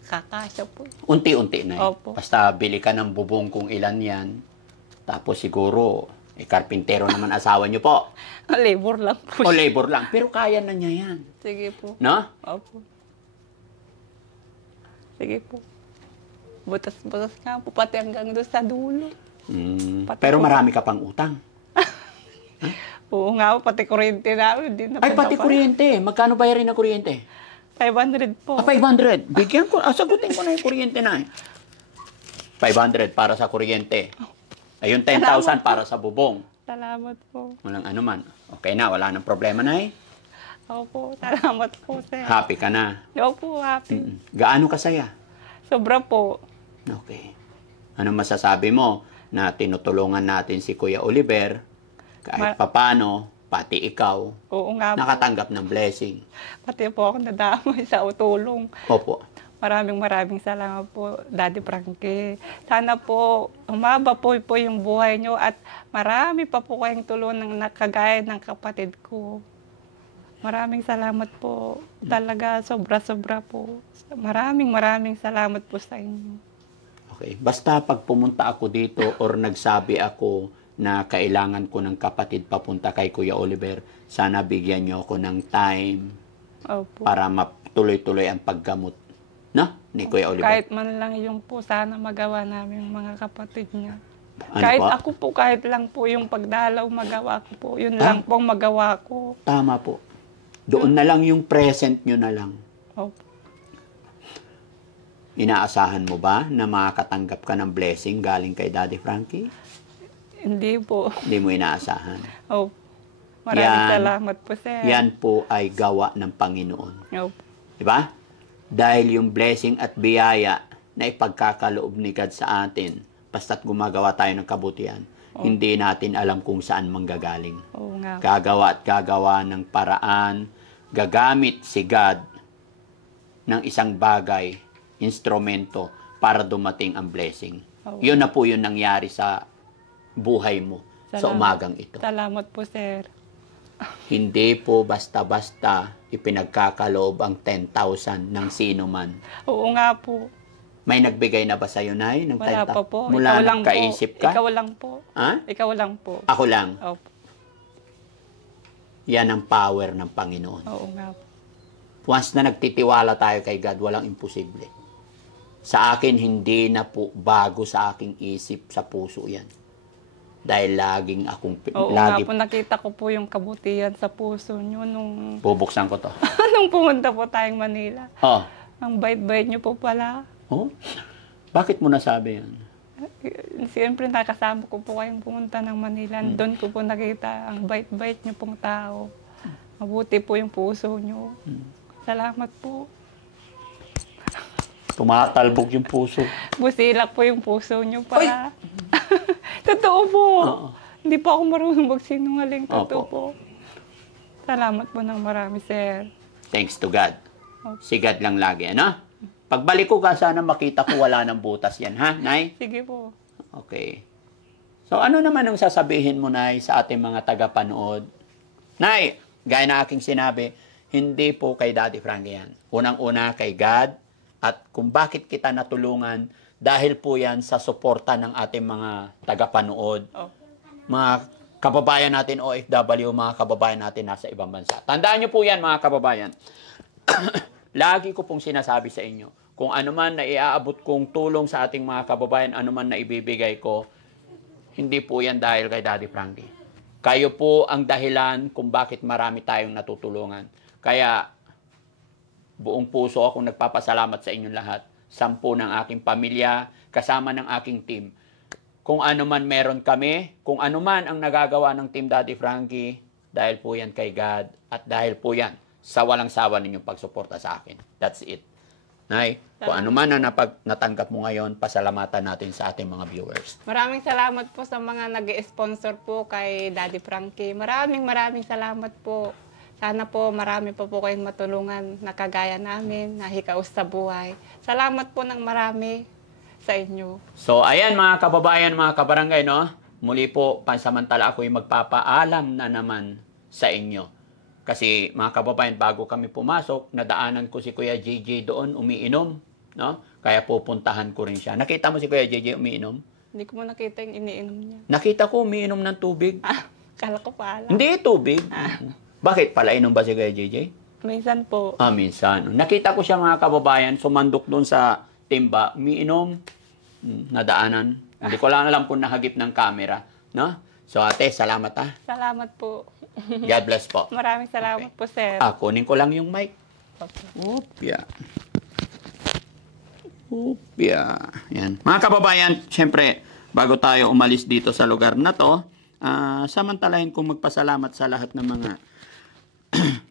kakasya po. Unti-unti, Nay. Opo. Basta bili ka ng bubong kung ilan yan. Tapos siguro, karpintero naman asawa niyo po. Labor lang po. O labor lang. Pero kaya na niya yan. Sige po. No? Opo. Sige po. Butas-butas nga po, pati hanggang doon sa dulo. Pati Pero po. marami ka pang utang. Oo nga po, pati kuryente namin. Di na Ay, pati kuryente. Magkano bayarin na kuryente? 500 po. 500. Bigyan ko. Sagutin ko na yung kuryente na. 500 para sa kuryente. Ayun, 10,000 para sa bubong. Salamat po. Walang ano man. Okay na, wala nang problema na eh. Opo, salamat po, sir. Happy ka na. Opo, happy. Gaano kasaya? Sobra po. Okay. Ano masasabi mo na tinutulungan natin si Kuya Oliver kahit papano, pati ikaw, Oo nga po. nakatanggap ng blessing? Pati po ako nadamay sa utulong. Opo. Maraming salamat po, Daddy Frankie. Sana po umaba po yung buhay nyo at marami pa po kayong tulungan ng nakagaya ng kapatid ko. Maraming salamat po. Talaga, sobra-sobra po. Maraming salamat po sa inyo. Okay. Basta pag pumunta ako dito or nagsabi ako na kailangan ko ng kapatid papunta kay Kuya Oliver, sana bigyan niyo ako ng time Opo. para matuloy-tuloy ang paggamot. No? Ni Kuya Oliver. Kahit man lang yung po, sana magawa namin mga kapatid niya. Ano kahit po? ako po, kahit lang po yung pagdalaw magawa ko po. Yun lang pong magawa ko. Tama po. Doon na lang yung present nyo na lang. Opo. Inaasahan mo ba na makakatanggap ka ng blessing galing kay Daddy Frankie? Hindi po. Hindi mo inaasahan. Opo. Maraming Yan. salamat po, sir. Yan po ay gawa ng Panginoon. Opo. Diba? Dahil yung blessing at biyaya na ipagkakaloob ni God sa atin, basta't gumagawa tayo ng kabutihan, hindi natin alam kung saan manggagaling. Oo nga. Gagawa at gagawa ng paraan, gagamit si God ng isang bagay, instrumento, para dumating ang blessing. Oo. Yun na po yung nangyari sa buhay mo sa umagang ito. Salamat po, sir. Hindi po basta-basta ipinagkakaloob ang 10,000 ng sino man. Oo nga po. May nagbigay na ba sa'yo, Nay? Ng Wala 10,000? pa po. Mula Ikaw lang nang kaisip po. ka? Ikaw lang po. Ha? Ikaw lang po. Ako lang. Opo. Yan ang power ng Panginoon. Oo nga po. Once na nagtitiwala tayo kay God, walang imposible. Sa akin, hindi na po bago sa aking isip, sa puso yan. Dahil laging akong, Oo nga po, nakita ko po yung kabutihan sa puso nyo nung, bubuksan ko to. nung pumunta po tayong Manila. Oh. Ang bait-bait nyo po pala. Oh? Bakit mo nasabi yan? Siyempre, nakasama ko po kayong pumunta ng Manila. Doon ko po nakita ang bait-bait nyo pong tao. Mabuti po yung puso nyo. Salamat po. Tumatalbog yung puso. Busilak po yung puso nyo pala. Totoo po. Hindi po ako marunong magsinungaling. Totoo Opo. po. Salamat po ng marami, sir. Thanks to God. Opo. Si God lang lagi, ano? Pagbalik ko ka, sana makita ko wala ng butas yan, ha, Nay? Sige po. Okay. So, ano naman ang sasabihin mo, Nay, sa ating mga tagapanood? Nay, gaya na aking sinabi, hindi po kay Daddy Frankie yan. Unang-una kay God, at kung bakit kita natulungan, dahil po yan sa suporta ng ating mga tagapanood, mga kababayan natin OFW, mga kababayan natin nasa ibang bansa. Tandaan nyo po yan, mga kababayan. Lagi ko pong sinasabi sa inyo, kung ano man na iaabot kong tulong sa ating mga kababayan, ano man na ibibigay ko, hindi po yan dahil kay Daddy Frankie. Kayo po ang dahilan kung bakit marami tayong natutulungan. Kaya, buong puso akong nagpapasalamat sa inyong lahat. 10 ng aking pamilya, kasama ng aking team. Kung ano man meron kami, kung ano man ang nagagawa ng Team Daddy Frankie, dahil po yan kay God, at dahil po yan sa walang sawa ninyong pagsuporta sa akin. That's it. Nay, kung ano man na natanggap mo ngayon, pasalamatan natin sa ating mga viewers. Maraming salamat po sa mga nag-sponsor po kay Daddy Frankie. Maraming salamat po. Sana po marami pa po kayong matulungan na kagaya namin, na hikaos sa buhay. Salamat po ng marami sa inyo. So, ayan mga kababayan, mga kabarangay, no? Muli po, pansamantala ako'y magpapaalam na naman sa inyo. Kasi mga kababayan, bago kami pumasok, nadaanan ko si Kuya JJ doon umiinom, no? Kaya pupuntahan ko rin siya. Nakita mo si Kuya JJ umiinom? Hindi ko mo nakita yung iniinom niya. Nakita ko umiinom ng tubig. Kala ko pala. Hindi tubig. Bakit? Palainom ba si Kuya JJ? Minsan po. Minsan. Nakita ko siya mga kababayan, sumandok doon sa timba, umiinom, nadaanan. Hindi ko lang alam kung nahagip ng camera, no? So ate, salamat ha. Salamat po. God bless po. Maraming salamat po, sir. Kunin ko lang yung mic. Upya. Upya. Yan. Mga kababayan, syempre, bago tayo umalis dito sa lugar na to, samantalahin kong magpasalamat sa lahat ng mga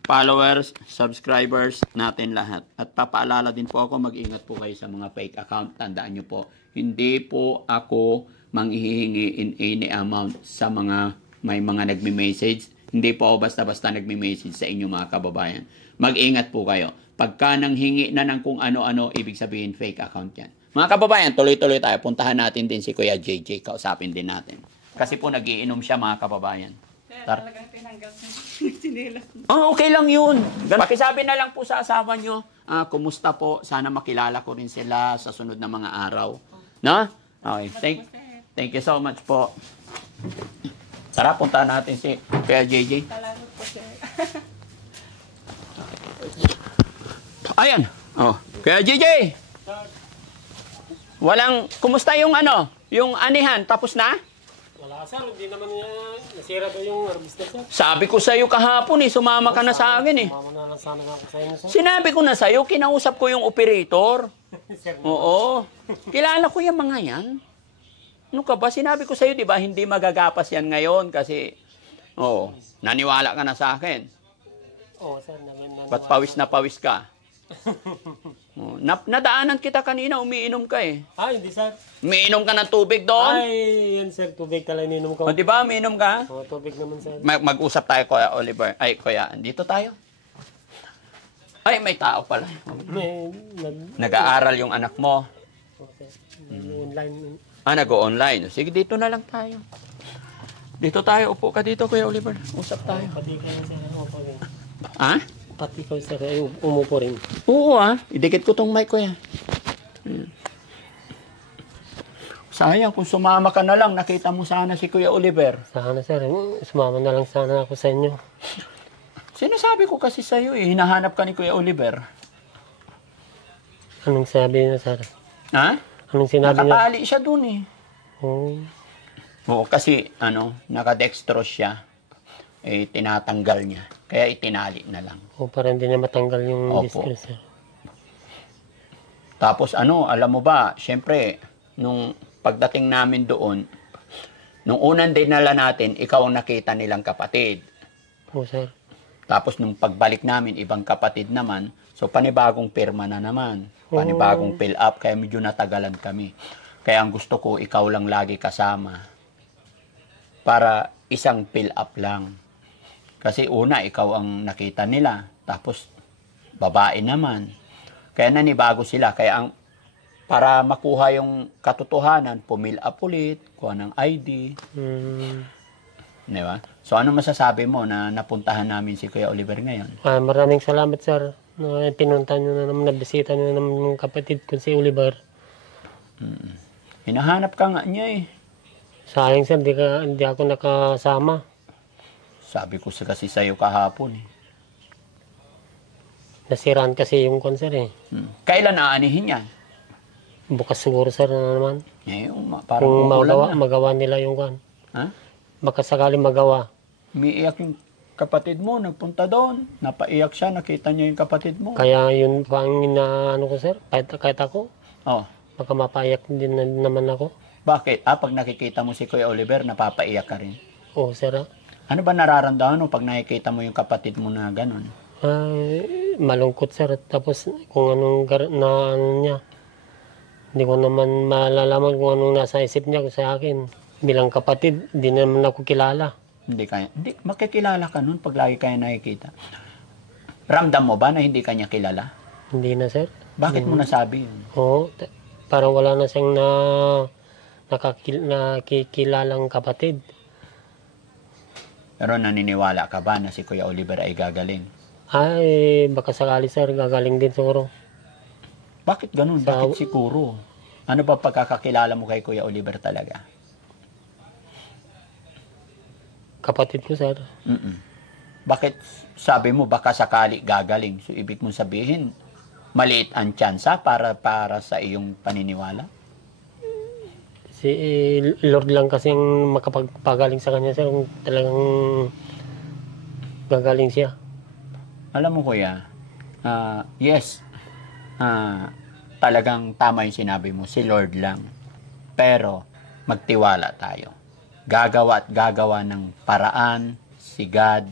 followers, subscribers natin lahat. At papaalala din po ako, mag-ingat po kayo sa mga fake account. Tandaan nyo po, hindi po ako manghihingi in any amount sa mga may mga nagme-message. Hindi po ako basta-basta nagme-message sa inyo mga kababayan. Mag-ingat po kayo. Pagka nanghingi na ng kung ano-ano, ibig sabihin fake account yan. Mga kababayan, tuloy-tuloy tayo. Puntahan natin din si Kuya JJ. Kausapin din natin. Kasi po nagiinom siya mga kababayan. Talagang tinanggal sinilas. Okay lang yun. Pakisabi na lang po sa asawa nyo, kumusta po? Sana makilala ko rin sila sa sunod na mga araw. No? Okay. Thank you so much po. Tara, punta natin si Kuya JJ. Salamat po, sir. Ayan. Kuya JJ. Kumusta yung yung anihan? Tapos na? Wala sir, hindi naman niya nasira daw yung harvester sir. Sabi ko sa'yo kahapon sumama ka na sa akin Mama na lang sana ako sa inyo sir. Sinabi ko na sa'yo, kinausap ko yung operator. Sir, Oo. Kilala ko yung mga yan. Ano ka ba? Sinabi ko sa'yo, di ba, hindi magagapas yan ngayon kasi, naniwala ka na sa akin. sir, Ba't pawis na pawis ka? Nadaanan kita kanina, umiinom ka hindi sir. Umiinom ka ng tubig doon? Yan sir, tubig talaga ininom ko. Di ba, umiinom ka? Tubig naman sir. Mag-usap tayo, Kuya Oliver. Kuya, dito tayo. May tao pala. Nag-aaral yung anak mo. Online. Nag-online. Sige, dito na lang tayo. Dito tayo. Upo ka dito, Kuya Oliver. Usap tayo. Pati kayo sir, umupo rin. Pati kayo sir, umupo rin. Oo idikit ko tong mic ko yan. Sayang kung sumama ka na lang, nakita mo sana si Kuya Oliver. Sana sir, sumama na lang sana ako sa inyo. Sinasabi ko kasi sa'yo hinahanap ka ni Kuya Oliver. Anong sabi niya sir? Anong sinabi niya? Nakatali siya dun Oo, kasi nakadextrose siya. Tinatanggal niya. Kaya itinali na lang. Para hindi niya matanggal yung Opo. disc sir. Tapos alam mo ba, syempre, nung pagdating namin doon, nung unang dinala natin, ikaw ang nakita nilang kapatid. Sir. Tapos nung pagbalik namin, ibang kapatid naman, so panibagong pirma na naman. Panibagong fill up, kaya medyo natagalan kami. Kaya ang gusto ko, ikaw lang lagi kasama. Para isang fill up lang. Kasi una, ikaw ang nakita nila. Tapos, babae naman. Kaya nanibago sila. Kaya para makuha yung katotohanan, pumil up ulit, kuha ng ID. Diba? So, ano masasabi mo na napuntahan namin si Kuya Oliver ngayon? Maraming salamat sir. Pinunta nyo na naman, nabisita nyo na naman yung kapatid ko si Oliver. Hinahanap ka nga niya Sayang sir, hindi ako nakasama. Sabi ko kasi sa'yo kahapon Nasiraan kasi yung concert Kailan aanihin yan? Bukas siguro sir na naman. Parang kung magawa nila yung kan. Baka sakali magawa. Umiiyak yung kapatid mo, nagpunta doon. Napaiyak siya, nakita niya yung kapatid mo. Kaya yun pa ang inaano ko sir, kahit ako. Baka mapaiyak din naman ako. Bakit? Pag nakikita mo si Kuya Oliver, napapaiyak ka rin? Oo sir. Ano ba nararamdaman mo pag nakikita mo yung kapatid mo na gano'n? Ay, malungkot sir. Tapos kung anong na ano niya, hindi ko naman malalaman kung anong nasa isip niya sa akin. Bilang kapatid, hindi naman ako kilala. Hindi, makikilala ka nun pag lagi kayo nakikita. Ramdam mo ba na hindi kanya kilala? Hindi na sir. Bakit mo nasabi yun? Oo, parang wala na siyang nakikilalang kapatid. Pero naniniwala ka ba na si Kuya Oliver ay gagaling? Ay, baka sakali sir, gagaling din siguro. Bakit ganun? Bakit siguro? Ano ba pagkakakilala mo kay Kuya Oliver talaga? Kapatid ko sir. Bakit sabi mo baka sakali gagaling? So ibig mong sabihin, maliit ang tsansa para sa iyong paniniwala? Si Lord lang kasi ang makapagpagaling sa kanya sir, kung talagang gagaling siya. Alam mo kuya, yes, talagang tama yung sinabi mo, si Lord lang. Pero magtiwala tayo. Gagawa at gagawa ng paraan si God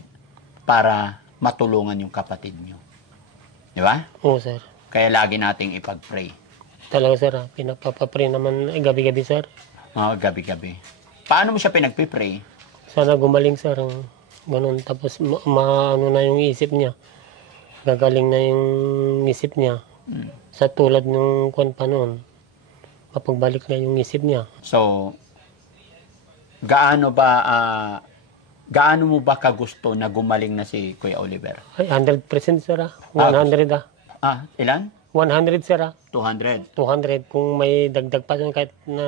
para matulungan yung kapatid nyo. Di ba? Oo sir. Kaya lagi nating ipag-pray. Talaga sir, pinapapapray naman gabi-gabi sir. Oo, gabi-gabi. Paano mo siya pinagpipray? Sana gumaling sir. Ganun. Tapos maano na yung isip niya. Gagaling na yung isip niya. Sa tulad ng kwan pa noon. Mapagbalik na yung isip niya. So, gaano mo ba kagusto na gumaling na si Kuya Oliver? Ay, 100% sir 100 Ilan? 100 sir 200. 200 kung may dagdag pa yun kahit na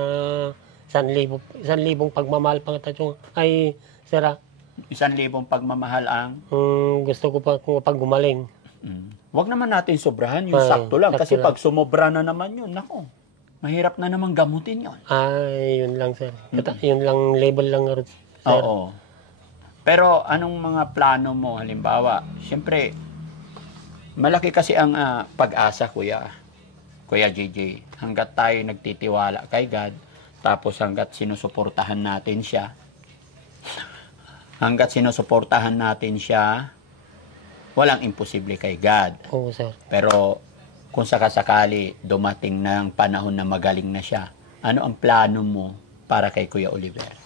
1,000 pagmamahal pang tatyong ay sir 1,000 pagmamahal ang gusto ko pa kung pag gumaling. Wag naman natin sobrahan, yung Ay, sakto lang. sakto Kasi lang. pag sumobra na naman yun, nako, mahirap na naman gamutin yun. Ay, yun lang sir. Yun lang, label lang sir. Oo. Pero anong mga plano mo? Halimbawa, siyempre, malaki kasi ang pag-asa, Kuya JJ. Hanggat tayo nagtitiwala kay God, tapos hanggat sinusuportahan natin siya, walang imposible kay God. Oo sir. Pero kung sakasakali dumating na ang panahon na magaling na siya, ano ang plano mo para kay Kuya Oliver?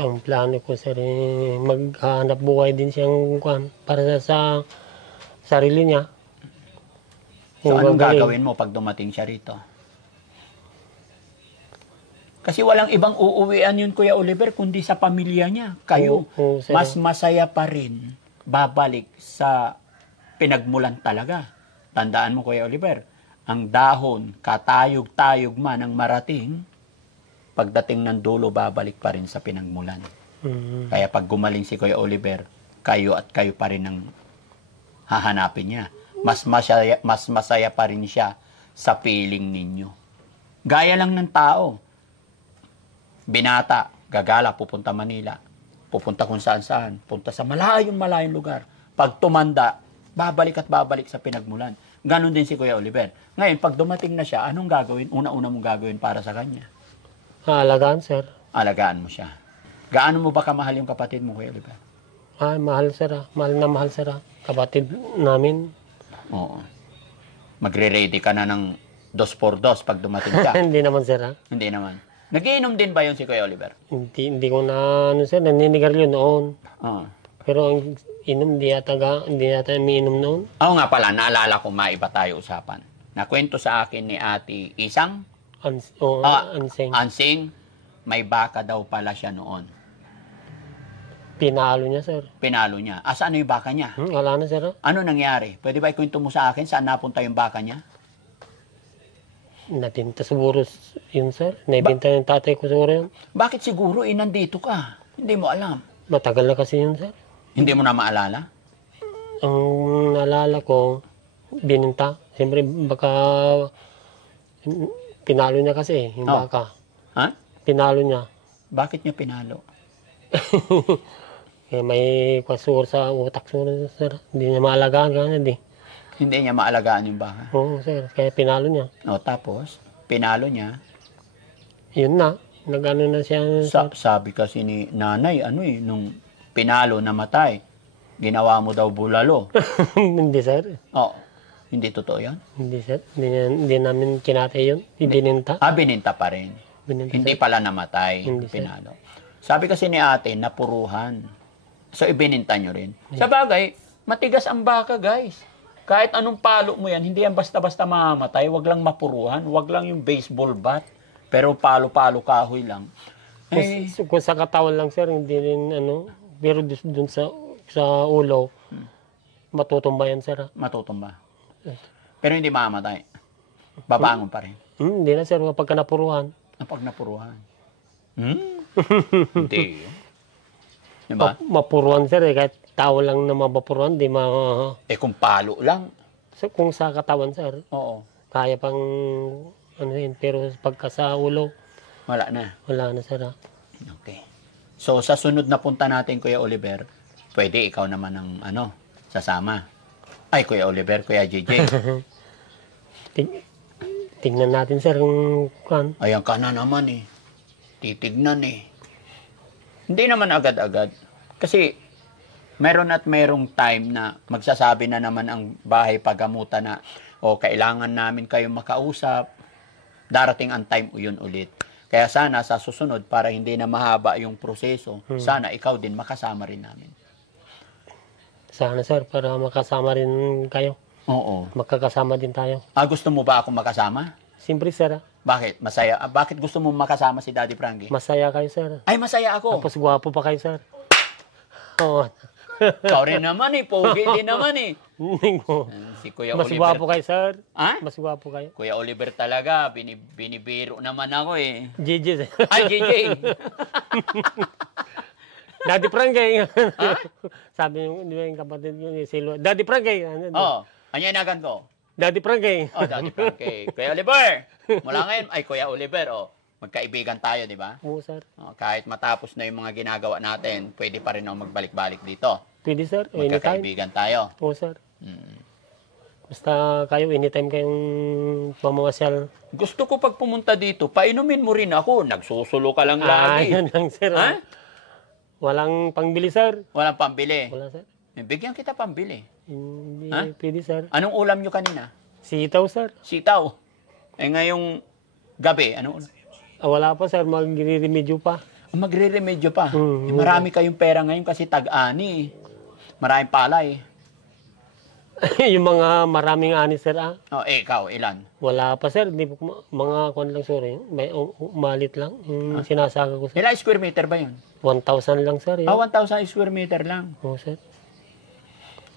Ang plano ko sir, maghanap buhay din siyang kwan para sa sarili niya. So, Kung anong gagaling. gagawin mo pag dumating siya rito? Kasi walang ibang uuwian yun, Kuya Oliver, kundi sa pamilya niya. Kayo, Oo, sir. mas masaya pa rin babalik sa pinagmulan talaga. Tandaan mo, Kuya Oliver, ang dahon, katayog-tayog man ang marating, pagdating ng dulo, babalik pa rin sa pinagmulan. Kaya pag gumaling si Kuya Oliver, kayo at kayo pa rin ang hahanapin niya. Mas masaya pa rin siya sa piling ninyo. Gaya lang ng tao. Binata, gagala, pupunta Manila. Pupunta kung saan-saan. Punta sa malayong lugar. Pag tumanda, babalik at babalik sa pinagmulan. Ganon din si Kuya Oliver. Ngayon, pag dumating na siya, anong gagawin? Una-una mong gagawin para sa kanya? Alagaan sir. Alagaan mo siya. Gaano mo ba kamahal yung kapatid mo, Kuya Oliver? Ay, mahal sir. Mahal na mahal sir. Kapatid namin. Oo. Magre-ready ka na ng 2x2 pag dumating ka. Hindi naman sir Hindi naman. Nagiinom din ba yun si Kuya Oliver? Hindi ko na ano sir, naninigarilyo noon. Oo. Pero ang inom, hindi yata umiinom noon. Oo nga pala, naalala ko, maiba tayo usapan. Nakwento sa akin ni Ate Isang, Ansing, may baka daw pala siya noon. Pinalo niya sir. Pinalo niya. Asaan yung baka niya? Wala na sir. Ano nangyari? Pwede ba ikwento mo sa akin saan napunta yung baka niya? Nabinta siguro yun sir. Nabinta ng tatay ko siguro yun. Bakit siguro nandito ka? Hindi mo alam. Matagal na kasi yun sir. Hindi mo na maalala? Ang naalala ko, bininta. Siyempre baka pinalo niya kasi yung baka. Ha? Pinalo niya. Bakit niya pinalo? May kwasur sa utak sir. Hindi niya maalagaan ganyan di. Hindi niya maalagaan yung baka. Oo sir, kaya pinalo niya. O tapos, pinalo niya. Yun na, nag-ano na siya. Sabi kasi ni nanay, nung pinalo, namatay. Ginawa mo daw bulalo. Hindi sir. Oo. Hindi totoo yan? Hindi sir. Hindi namin kinate yun. Ibininta. Bininta pa rin. Bininta, Hindi sir. pala namatay. Hindi, sir. Pinalo. Sabi kasi ni ate, napuruhan. So, ibininta nyo rin. Sa bagay, matigas ang baka, guys. Kahit anong palo mo yan, hindi yan basta-basta mamamatay. Wag lang mapuruhan. Wag lang yung baseball bat. Pero palo-palo kahoy lang. Kung sa katawan lang sir, hindi rin ano. Pero dun sa ulo, matutumba yan sir. Matutumba. Pero hindi mamamatay. Babangon pa rin. Hindi na sir, kapag napuruhan. Napag napuruhan. Hindi. Diba? Mapuruhan sir kahit tao lang na mapapuruhan, di Kung palo lang. So, kung sa katawan sir, Oo. kaya pang ano yun, pero pagka sa ulo, Wala na. wala na sir. Okay. So, sa sunod na punta natin, Kuya Oliver, pwede ikaw naman ang sasama. Ay, Kuya Oliver, Kuya JJ. Tingnan natin sir kung Ayan ka na naman eh. Titignan eh. Hindi naman agad-agad. Kasi, meron at merong time na magsasabi na naman ang bahay pagamutan na kailangan namin kayong makausap. Darating ang time yun ulit. Kaya sana sa susunod, para hindi na mahaba yung proseso, sana ikaw din makasama rin namin. sana sir, para makasama rin kayo. Oo. Magkakasama din tayo. Gusto mo ba ako makasama? Siyempre sir, Bakit? Masaya? Bakit gusto mo makasama si Daddy Frankie? masaya kayo sir. Ay, masaya ako. Tapos gwapo pa kayo sir. Oo. Ikaw rin naman eh. Pogi din naman eh. Hindi ko. Si Kuya Mas Oliver. gwapo kayo sir. Ha? Mas gwapo kayo. Kuya Oliver talaga. Binibiro naman ako eh. GG sir. Ay, JJ. Daddy Frankie. Sabi yung, di ba yung kapatid ko, yung Silva. Daddy Frankie. Anyanagan ko. Daddy Frankie. Daddy Frankie. Kuya Oliver. Mula ngayon, ay Kuya Oliver, magkaibigan tayo, di ba? Oo sir. Kahit matapos na yung mga ginagawa natin, pwede pa rin ako magbalik-balik dito. Pwede sir. Anytime. Magkakaibigan tayo. Oo sir. Mm. Basta kayo, anytime kayong pamamasyal. Gusto ko pag pumunta dito, painumin mo rin ako. Nagsusulo ka lang lagi. Yun lang sir. Ha? Walang pangbili sir. Walang pambili. Wala sir. Bigyan kita pambili. Hindi Ha? pwede sir. Anong ulam nyo kanina? Sitaw sir. Sitaw. Ngayong gabi, anong ulam? Wala pa sir, magre-remedyo pa. Magre-remedyo pa. Mm, Marami kayong pera ngayon kasi tag-ani. Maraming palay. Yung mga maraming ani sir Ikaw, ilan? wala pa sir, di po, mga kwan lang sorry. May malit lang. Sinasaga ko sir. Ilang square meter ba yun? 1,000 lang sir. 1,000 square meter lang. Oo sir.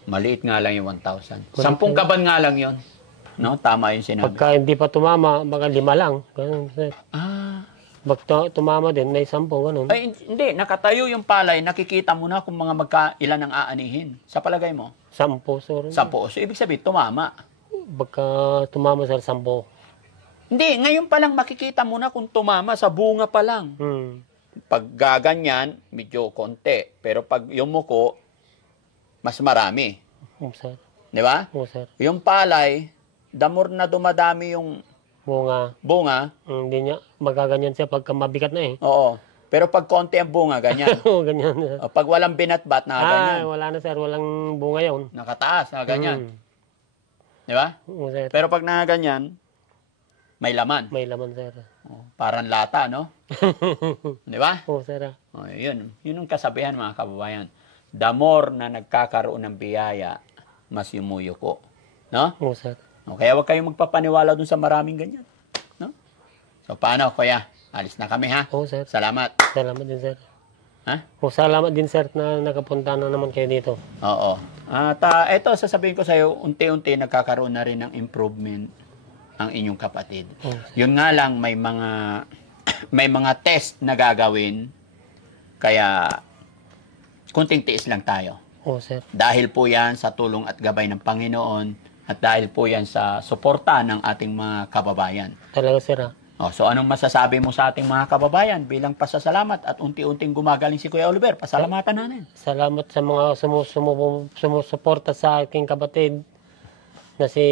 Maliit nga lang yung 1,000. 10 kaban nga lang yun. No? Tama yung sinabi. Pagka hindi pa tumama, baka 5 lang. Ganun sir. Pag tumama din, may 10, ganun. Ay, hindi. Nakatayo yung palay. Nakikita mo na kung mga ilan ang aanihin. Sa palagay mo? 10 sir. 10. So, ibig sabihin, tumama. Pagka tumama sir, 10. Hindi. Ngayon pa lang makikita mo na kung tumama sa bunga pa lang. Pag gaganyan, medyo konti. Pero pag yumuko, mas marami. Oo sir. Di ba? Oo sir. Yung palay, the more na dumadami yung bunga, Hindi niya magaganyan siya pagka mabigat na eh. oo. Pero pag konti ang bunga, ganyan. Oo, ganyan sir. Pag walang binatbat, na ganyan. Wala na sir, walang bunga yun. Nakataas, na ganyan. Di ba? Oo sir. Pero pag ganyan, may laman. May laman sir. Parang lata, no? Di ba? Oo sir. Yun. Yun ang kasabihan, mga kababayan. The more na nagkakaroon ng biyaya, mas yumuyuko. No? Oo sir. Kaya huwag kayong magpapaniwala dun sa maraming ganyan. No? So, paano, kuya? Alis na kami, ha? Oo sir. Salamat. Salamat din sir. Ha? Oo, salamat din sir na nakapunta na naman kayo dito. Oo. At eto, sasabihin ko sa'yo, unti-unti nagkakaroon na rin ng improvement ang inyong kapatid. Yun nga lang, may mga test na gagawin. Kaya, kunting tiis lang tayo. Oo sir. Dahil po yan sa tulong at gabay ng Panginoon at dahil po yan sa suporta ng ating mga kababayan. Talaga sir So anong masasabi mo sa ating mga kababayan bilang pasasalamat at unti-unting gumagaling si Kuya Oliver? Pasalamatan natin. Salamat sa mga sumusuporta sa aking kapatid na si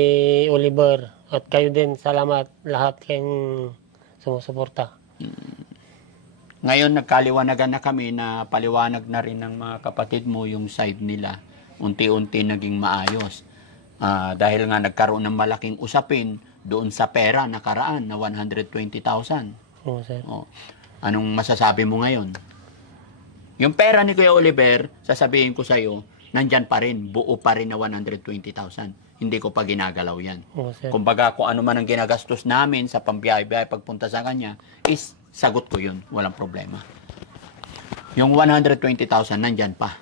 Oliver. At kayo din, salamat lahat kayong sumusuporta. Ngayon, nagkaliwanagan na kami na paliwanag na rin ng mga kapatid mo yung side nila. Unti-unti naging maayos. Dahil nga nagkaroon ng malaking usapin doon sa pera nakaraan na 120,000. Oo, sir. Oh. Anong masasabi mo ngayon? Yung pera ni Kuya Oliver, sasabihin ko sa'yo, nandyan pa rin, buo pa rin na 120,000. Hindi ko pa ginagalaw yan. Oo, sir. Kumbaga, kung ano man ang ginagastos namin sa pambiyahe-biyahe pagpunta sa kanya, is sagot ko yun. Walang problema. Yung 120,000, nandyan pa.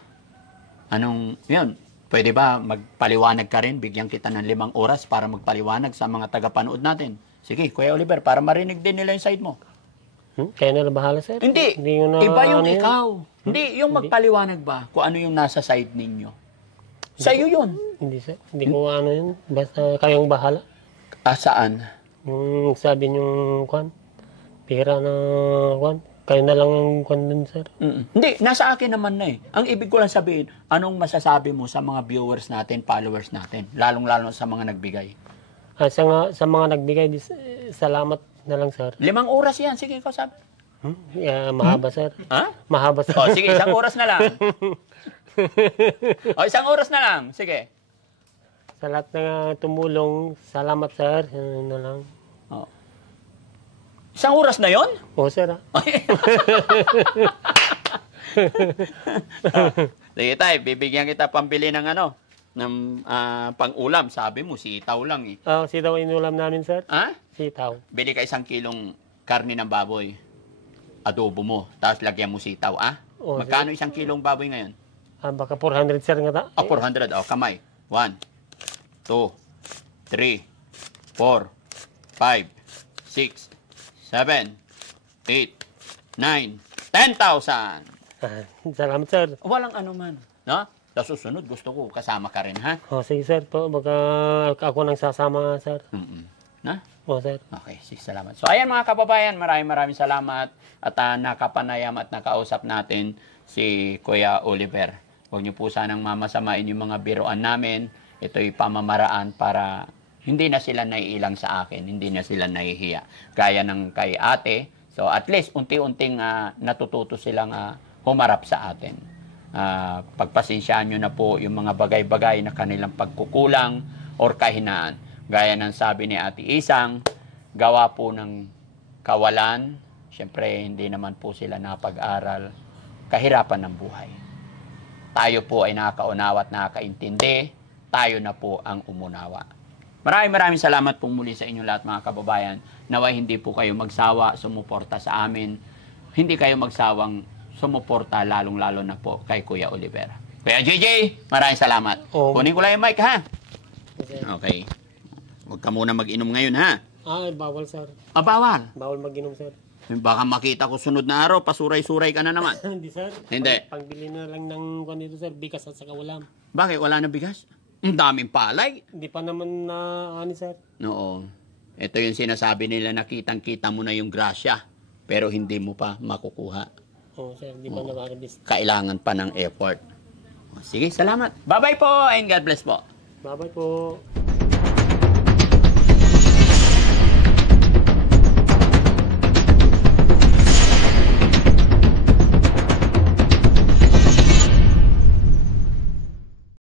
Anong, yun, pwede ba magpaliwanag ka rin? Bigyan kita ng 5 oras para magpaliwanag sa mga tagapanood natin. Sige, Kuya Oliver, para marinig din nila yung side mo. Kaya na bahala, sir. Hindi. ko na, Iba yung ano yun. ikaw. Hindi, yung magpaliwanag ba kung ano yung nasa side ninyo. Sa'yo yun. Hindi, sir. Hindi ko ano yun. Basta kayong bahala. Saan? Yung sabi niyong kwan, pera na kwan, kayo na lang ang kwan dun, sir. Hindi, nasa akin naman na eh. Ang ibig ko lang sabihin, anong masasabi mo sa mga viewers natin, followers natin, lalong-lalo sa mga nagbigay? Sa mga nagbigay, salamat na lang, sir. 5 oras yan. Sige, ikaw sabi. Mahaba, sir. Ha? Mahaba, sir. O, sige, 1 oras na lang. O, 1 oras na lang. Sige. Sa lahat na tumulong, salamat, sir. Ano na lang. O. 1 oras na yon? Oo, sir. Sige tayo, bibigyan kita pambili ng ano, ng pang-ulam. Sabi mo, sitaw lang eh. Sitaw inulam namin, sir. Ha? Sitaw. Bili ka 1 kilong karne ng baboy. Adobo mo. Tapos lagyan mo sitaw, Oo, Magkano 1 kilong baboy ngayon? Baka 400, sir, nga ta. 400. Kamay. 1, 2, 3, 4, 5, 6, 7, 8, 9, 10,000. Salamat, sir. Walang anuman. No? Sa susunod, gusto ko kasama ka rin, ha? Sige, sir. Baka ako nang sasama, sir. Na? Oo, sir. Okay, sige, salamat. So, ayan mga kababayan, maraming salamat at nakapanayam at nakausap natin si Kuya Oliver. Huwag niyo po sanang mamasamain yung mga biruan namin. Ito'y pamamaraan para hindi na sila naiilang sa akin, hindi na sila nahihiya. Gaya ng kay ate. So, at least, unti-unting natututo silang humarap sa atin. Pagpasensyaan nyo na po yung mga bagay-bagay na kanilang pagkukulang or kahinaan. Gaya ng sabi ni Ate Isang, gawa po ng kawalan. Siyempre, hindi naman po sila napag-aral. Kahirapan ng buhay. Tayo po ay nakakaunawa at nakakaintindi. Tayo na po ang umunawa. Maraming salamat po muli sa inyo lahat mga kababayan. Naway hindi po kayo magsawa, sumuporta sa amin. Hindi kayo magsawang sumuporta lalong-lalo na po kay Kuya Oliver. Kuya JJ, maraming salamat. Kunin ko lang yung mic, ha? Okay. Huwag ka muna mag-inom ngayon, ha? Bawal, sir. Bawal? Bawal mag-inom, sir. Baka makita ko sunod na araw, pasuray-suray ka na naman. Hindi, sir. Hindi. Pangbili na lang ng kwan dito, sir, bigas at saka ulam. Bakit? Wala na bigas? Ang daming palay. Hindi pa naman na, sir. Oo. Ito yung sinasabi nila na kitang-kita mo na yung grasya, pero hindi mo pa makukuha. Oo, sir. Hindi pa na-harvest. Kailangan pa ng effort. Sige, salamat. Bye-bye po and God bless po. Bye-bye po.